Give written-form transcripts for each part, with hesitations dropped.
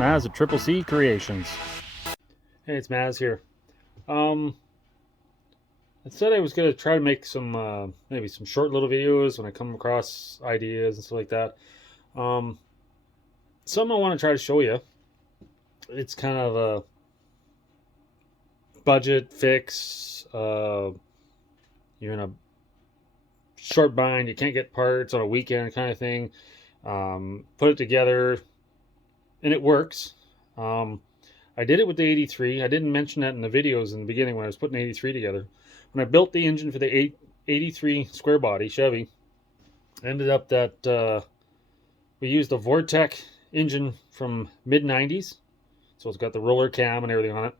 Maz at Triple C Creations. Hey, it's Maz here. I said I was gonna try to make some maybe some short little videos when I come across ideas and stuff like that. Um, Something I want to try to show you. It's kind of a budget fix. You're in a short bind. You can't get parts on a weekend, kind of thing. Put it together, and it works. I did it with the 83. I didn't mention that in the videos in the beginning when I was putting the 83 together. When I built the engine for the 83 square body Chevy, ended up that we used a Vortec engine from mid 90s. So it's got the roller cam and everything on it.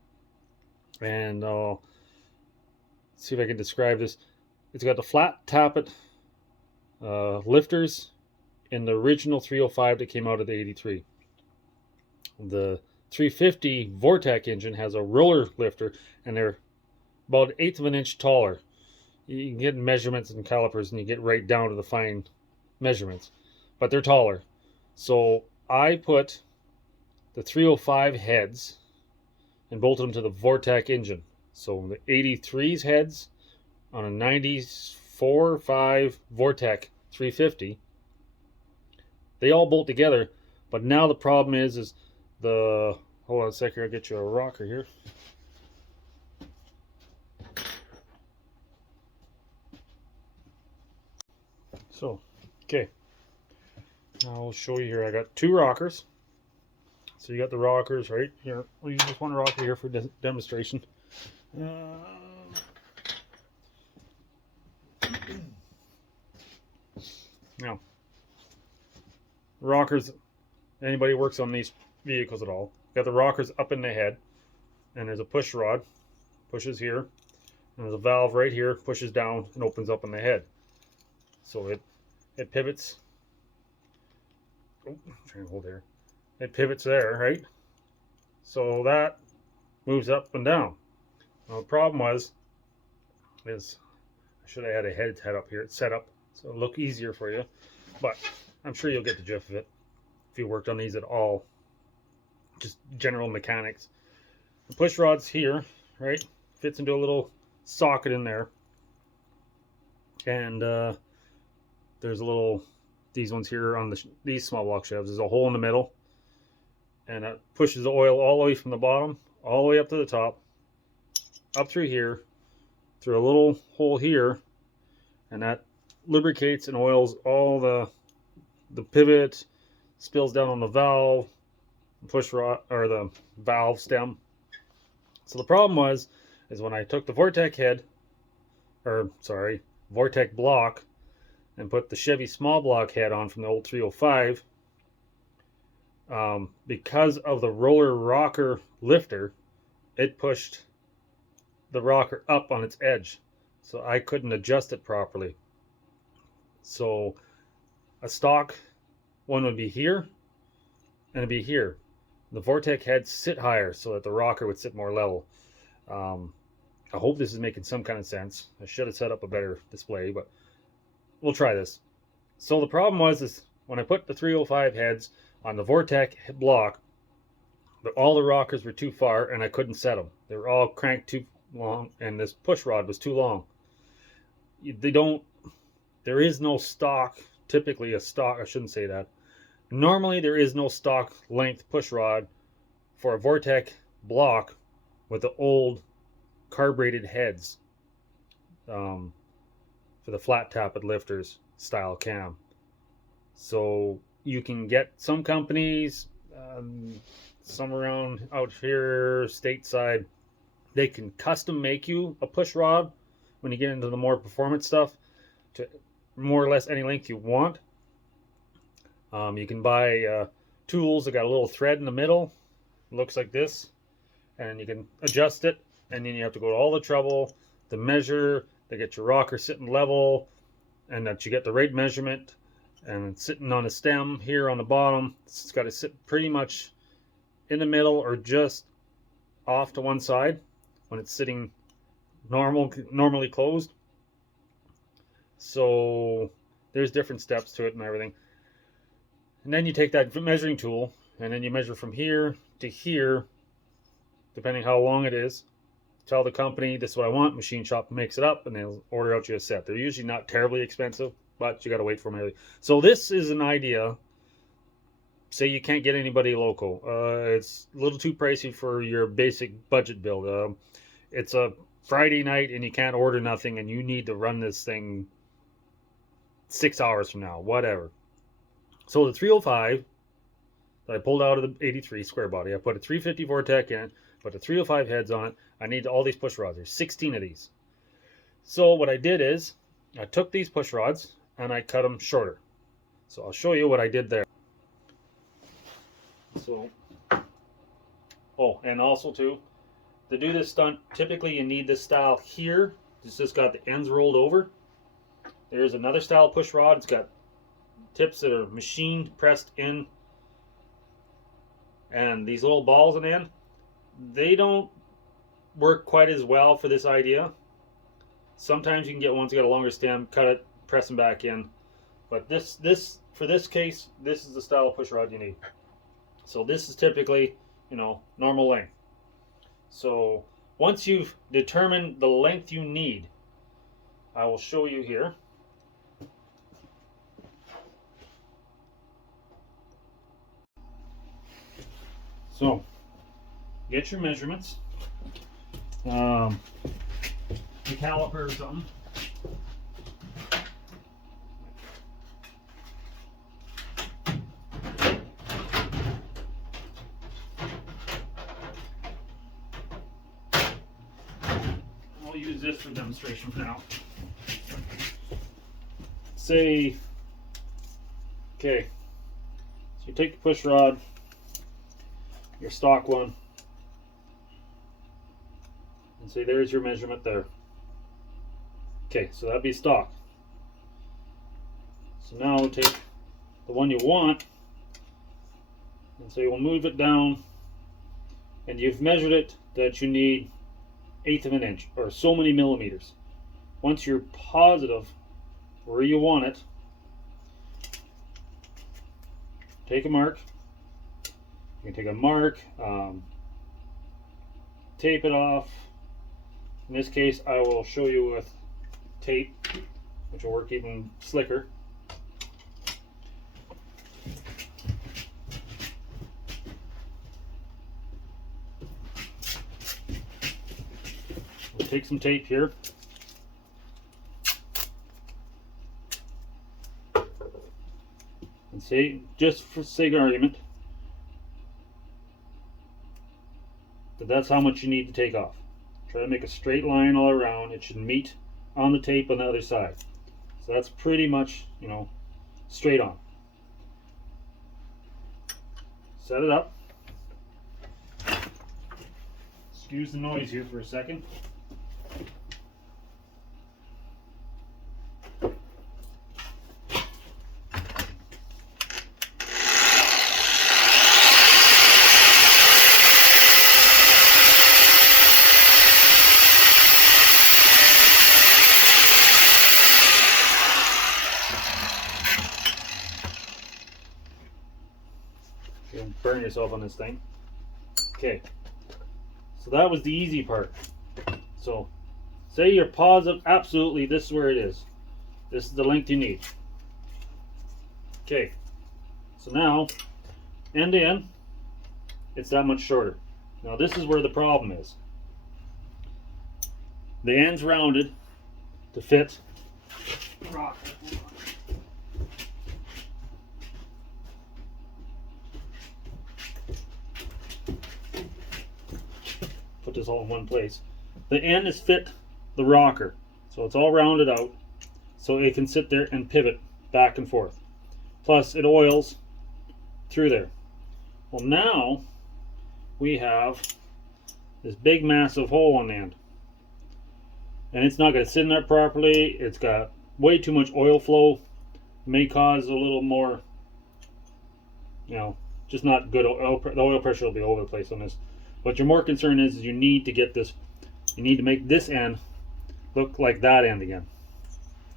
And I'll see if I can describe this. It's got the flat tappet lifters in the original 305 that came out of the 83. The 350 Vortec engine has a roller lifter, and they're about an eighth of an inch taller. You can get measurements and calipers, and you get right down to the fine measurements, but they're taller. So I put the 305 heads and bolted them to the Vortec engine. So the 83's heads on a 94 5 Vortec 350, they all bolt together. But now the problem is the, hold on a second, I'll get you a rocker here. So, okay, I'll show you here. I got two rockers. So you got the rockers right here. We'll use this one rocker here for demonstration. Now, rockers, anybody works on these vehicles at all, got the rockers up in the head, and there's a push rod, pushes here, and there's a valve right here, pushes down and opens up in the head. So it pivots. Oh, I'm trying to hold there. It pivots there, right? So that moves up and down. Now the problem is I should have had a head up here. It's set up so it'll look easier for you, but I'm sure you'll get the gist of it if you worked on these at all. Just general mechanics. The push rod's here, right? Fits into a little socket in there, and there's a little, these ones here on these small block shafts. There's a hole in the middle, and it pushes the oil all the way from the bottom all the way up to the top, up through here, through a little hole here, and that lubricates and oils all the pivot, spills down on the valve, push rod, or the valve stem. So the problem is when I took the Vortec head, or sorry, Vortec block, and put the Chevy small block head on from the old 305, because of the roller rocker lifter, it pushed the rocker up on its edge, so I couldn't adjust it properly. So a stock one would be here and it'd be here. The Vortec heads sit higher so that the rocker would sit more level. I hope this is making some kind of sense. I should have set up a better display, but we'll try this. So the problem is when I put the 305 heads on the Vortec block, all the rockers were too far and I couldn't set them. They were all cranked too long, and this push rod was too long. There is no stock, typically a stock, I shouldn't say that. Normally there is no stock length push rod for a Vortec block with the old carbureted heads, for the flat tappet lifters style cam. So you can get some companies, some around out here stateside, they can custom make you a push rod when you get into the more performance stuff to more or less any length you want. You can buy tools that got a little thread in the middle, looks like this, and you can adjust it, and then you have to go to all the trouble to measure, to get your rocker sitting level, and that you get the right measurement, and it's sitting on a stem here on the bottom. It's got to sit pretty much in the middle or just off to one side when it's sitting normally closed. So there's different steps to it and everything. And then you take that measuring tool and then you measure from here to here, depending how long it is. Tell the company this is what I want. Machine shop makes it up, and they'll order out you a set. They're usually not terribly expensive, but you got to wait for them. So this is an idea. Say you can't get anybody local. It's a little too pricey for your basic budget build. It's a Friday night and you can't order nothing, and you need to run this thing 6 hours from now, whatever. So the 305 that I pulled out of the 83 square body, I put a 350 Vortec in, put the 305 heads on it. I need all these push rods. There's 16 of these. So what I did is I took these push rods and I cut them shorter. So I'll show you what I did there. So, oh, and also too, to do this stunt, typically you need this style here. It's just got the ends rolled over. There's another style push rod. It's got tips that are machined, pressed in, and these little balls on the end, they don't work quite as well for this idea. Sometimes you can get ones that got a longer stem, cut it, press them back in. But this for this case, this is the style of push rod you need. So this is typically, you know, normal length. So once you've determined the length you need, I will show you here. So get your measurements, the caliper or something. I'll use this for demonstration for now. Say, okay, so you take the push rod, your stock one, and say there's your measurement there. Okay, so that'd be stock. So now we'll take the one you want and say we'll move it down, and you've measured it that you need 1/8 of an inch or so many millimeters. Once you're positive where you want it, take a mark. You can take a mark, tape it off. In this case, I will show you with tape, which will work even slicker. We'll take some tape here. And say, just for sake of argument, that's how much you need to take off. Try to make a straight line all around. It should meet on the tape on the other side. So that's pretty much, you know, straight on. Set it up. Excuse the noise here for a second. Don't burn yourself on this thing. Okay, so that was the easy part. So say you're positive, absolutely this is where it is. This is the length you need. Okay, so now end to end it's that much shorter. Now this is where the problem is. The end's rounded to fit the rocker. Put this all in one place. The end is fit the rocker, so it's all rounded out so it can sit there and pivot back and forth. Plus it oils through there. Well, now we have this big massive hole on the end, and it's not going to sit in there properly. It's got way too much oil flow. May cause a little more, you know, just not good oil. The oil pressure will be over the place on this. What you're more concerned is you need to get this, you need to make this end look like that end again.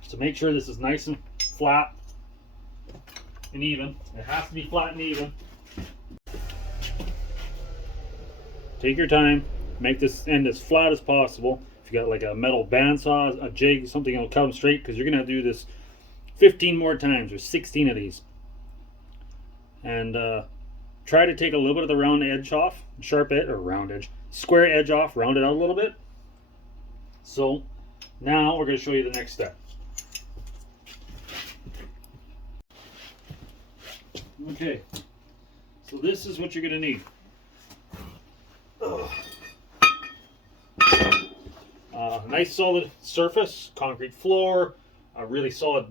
So make sure this is nice and flat and even. It has to be flat and even. Take your time, make this end as flat as possible. If you got like a metal bandsaw, a jig, something that'll cut them straight, because you're gonna do this 15 more times or 16 of these. And try to take a little bit of the round edge off, sharp edge or round edge, square edge off, round it out a little bit. So now we're going to show you the next step. Okay, so this is what you're going to need. Nice solid surface, concrete floor, a really solid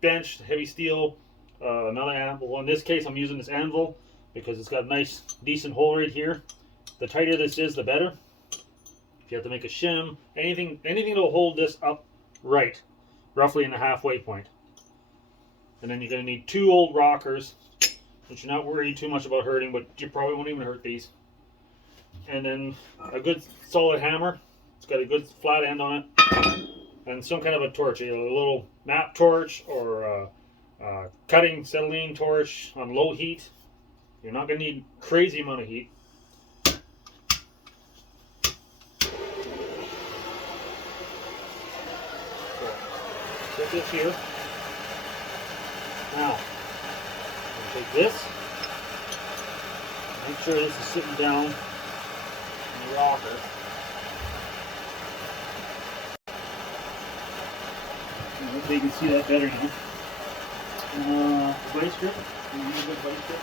bench, heavy steel, another anvil. In this case, I'm using this anvil because it's got a nice, decent hole right here. The tighter this is, the better. If you have to make a shim, anything to hold this up right, roughly in the halfway point. And then you're going to need 2 old rockers, which you're not worried too much about hurting, but you probably won't even hurt these. And then a good solid hammer. It's got a good flat end on it. And some kind of a torch, either a little map torch or a cutting acetylene torch on low heat. You're not going to need crazy amount of heat. So, put this here. Now, I'm going to take this. Make sure this is sitting down in the rocker. Hopefully you can see that better now. Vice grip. You need a good vice grip.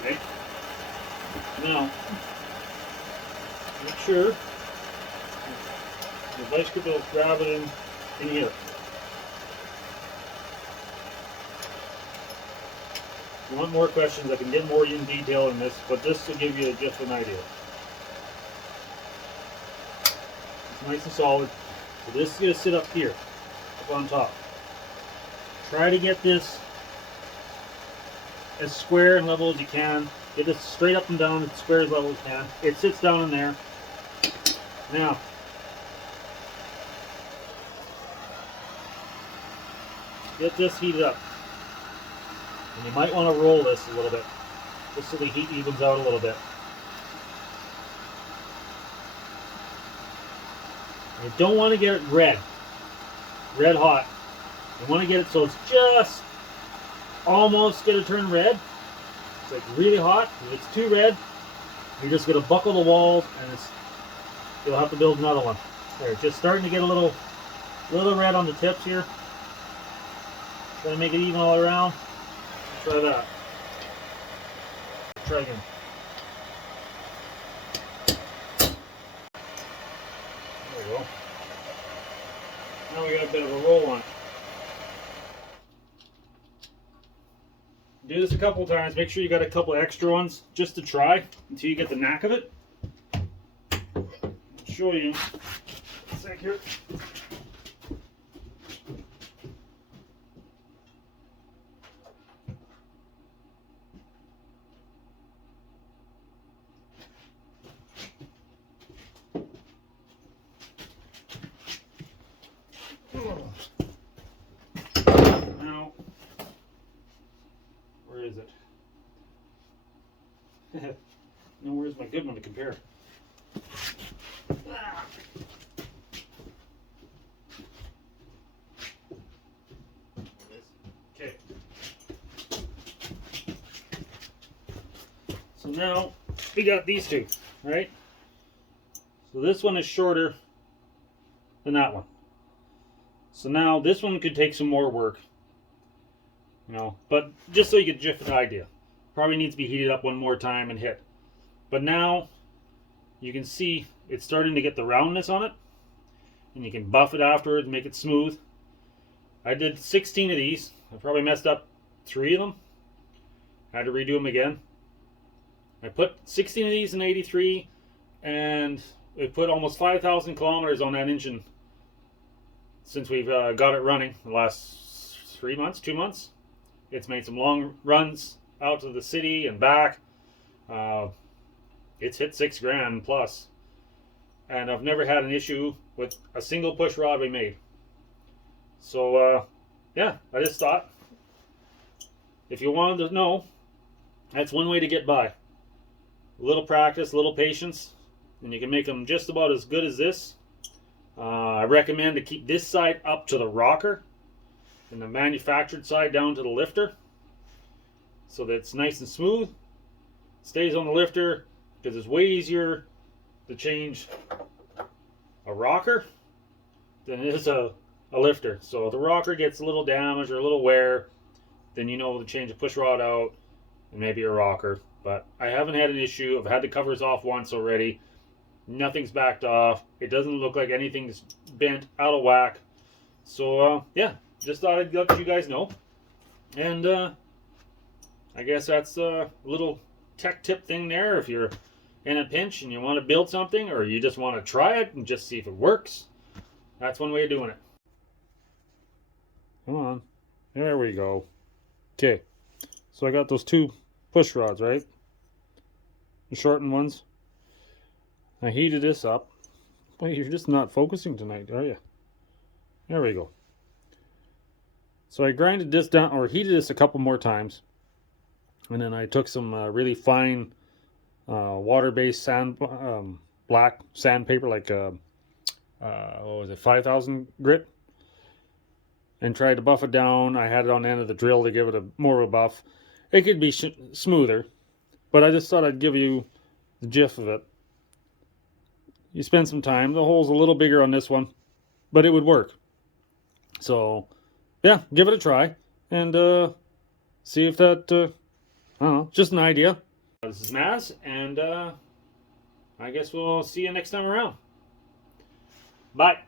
Okay. Now, make sure the vice grip will grab it in here. If you want more questions, I can get more in detail in this, but this will give you just an idea. It's nice and solid. So this is going to sit up here, up on top. Try to get this as square and level as you can. Get this straight up and down as square as level as you can. It sits down in there. Now, get this heated up. And you might want to roll this a little bit, just so the heat evens out a little bit. You don't want to get it red hot. You want to get it so it's just almost going to turn red. It's like really hot. If it's too red, you're just going to buckle the walls, and you'll have to build another one. There, just starting to get a little red on the tips here. Try to make it even all around. Try that. Try again. There we go. Now we got a bit of a roll on it. Do this a couple times. Make sure you got a couple extra ones just to try until you get the knack of it. I'll show you a sec here. Now, where is it? Now, where's my good one to compare? Okay. So now we got these two, right? So this one is shorter than that one. So now this one could take some more work, you know, but just so you get just an idea, probably needs to be heated up one more time and hit. But now you can see it's starting to get the roundness on it, and you can buff it afterwards, make it smooth. I did 16 of these. I probably messed up 3 of them. I had to redo them again. I put 16 of these in 83, and we put almost 5,000 kilometers on that engine since we've got it running the last 3 months, 2 months. It's made some long runs out to the city and back. It's hit $6 grand plus. and I've never had an issue with a single push rod we made. So yeah, I just thought if you wanted to know, that's one way to get by. A little practice, a little patience, and you can make them just about as good as this. I recommend to keep this side up to the rocker and the manufactured side down to the lifter, so that it's nice and smooth. Stays on the lifter, because it's way easier to change a rocker than it is a lifter. So if the rocker gets a little damage or a little wear, then you know to change a push rod out and maybe a rocker. But I haven't had an issue. I've had the covers off once already. Nothing's backed off. It doesn't look like anything's bent, out of whack. So yeah, just thought I'd let you guys know. And I guess that's a little tech tip thing there. If you're in a pinch and you want to build something, or you just want to try it and just see if it works, that's one way of doing it. Come on. There we go. Okay. So I got those two push rods, right? The shortened ones. I heated this up. Wait, you're just not focusing tonight, are you? There we go. So I grinded this down, or heated this a couple more times. And then I took some really fine water-based sand, black sandpaper, like what was it, 5,000 grit, and tried to buff it down. I had it on the end of the drill to give it a more of a buff. It could be smoother, but I just thought I'd give you the gist of it. You spend some time. The hole's a little bigger on this one, but it would work. So yeah, give it a try and see if that I don't know, just an idea. This is Maz, and I guess we'll see you next time around. Bye.